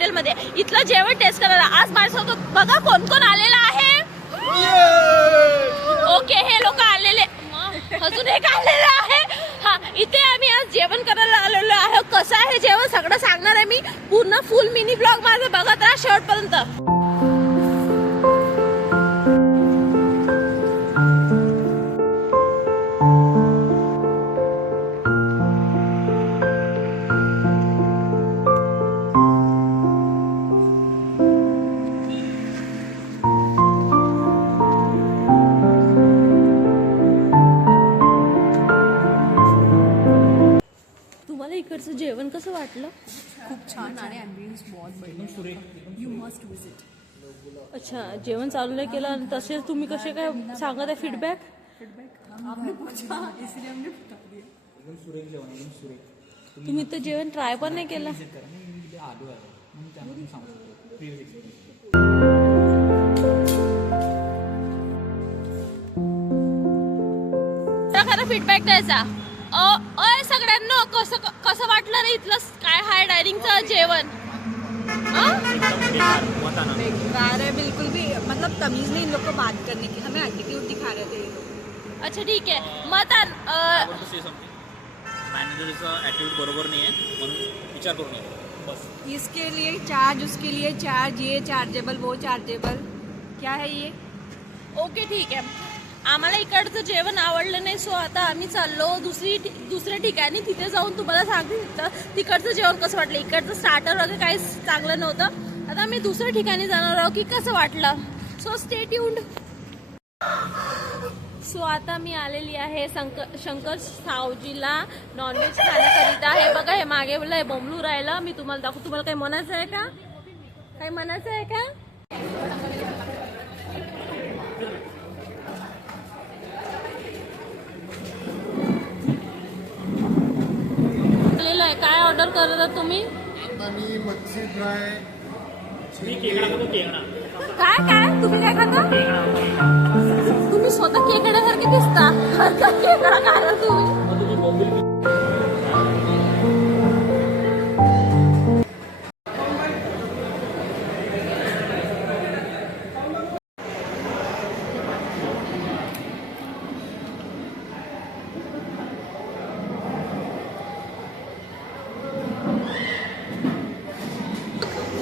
हॉटेलमध्ये इथलं जेवण टेस्ट करायला. आज माझ्यासोबत बघा कोण कोण आलेलं आहे. ओके, हे लोक आलेले, अजून एक आलेलं आहे. हा, इथे आम्ही आज जेवण करायला आलेलो आहे. कसं आहे जेवण सगळं सांगणार आहे मी. पूर्ण फुल मिनी ब्लॉग माझा बघत राहा शेवटपर्यंत. इकडचं जेवण कसं वाटलं? खूप छान आणि ॲम्बियन्स बहुत बढ़िया. You must visit. अच्छा, जेवण चालू नाही केलं आणि तसेच तुम्ही कसे काय सांगत आहे फीडबॅक? आपने पूछा इसलिए हमने बता दिया. एकदम सुरेख जेवण, एकदम सुरेख. तुम्ही तर जेवण ट्राय पण नाही केलं. खरं फीडबॅक द्यायचा. सगळ्यांना कसं वाटलं रे इथलं काय हाय डायनिंगचं जेवण? बेकार है बिल्कुल भी. मतलब तमीज नहीं इन लोग को बात करने की. हमें एटीट्यूड दिखा रहे थे ये लोग. अच्छा ठीक आहे. मतान मॅनेजरचा ॲटिट्यूड बरोबर नाही आहे म्हणून विचार करू नये बस. इसके लिए चार्ज, उसके लिए चार्ज, ये चार्जेबल वो चार्जेबल. क्या है ये? ओके ठीक आहे. आम्हाला इकडचं जेवण आवडलं नाही, सो आता आम्ही चाललो दुसऱ्या ठिकाणी. तिथे जाऊन तुम्हाला सांगितलं तिकडचं जेवण कसं वाटलं. इकडचं स्टार्टर वगैरे काहीच चांगलं नव्हतं. आता आम्ही दुसऱ्या ठिकाणी जाणार आहोत की कसं वाटलं. So stay tuned. सो आता मी आलेली आहे शंकर सावजीला नॉनव्हेज खाण्याकरिता. हे बघा, हे मागे बोललं बोंबलू राहिलं. मी तुम्हाला दाखवू. तुम्हाला काही म्हणायचं आहे का? काही म्हणायचं आहे का? काय ऑर्डर करत तुम्ही? मच्छी फ्राय. काय काय तुम्ही काय खाता? तुम्ही स्वतः खेकड्यासारखे दिसता. खेकडा खाणार तुम्ही?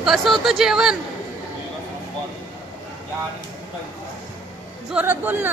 कसं होतं जेवण? जोरात बोल ना.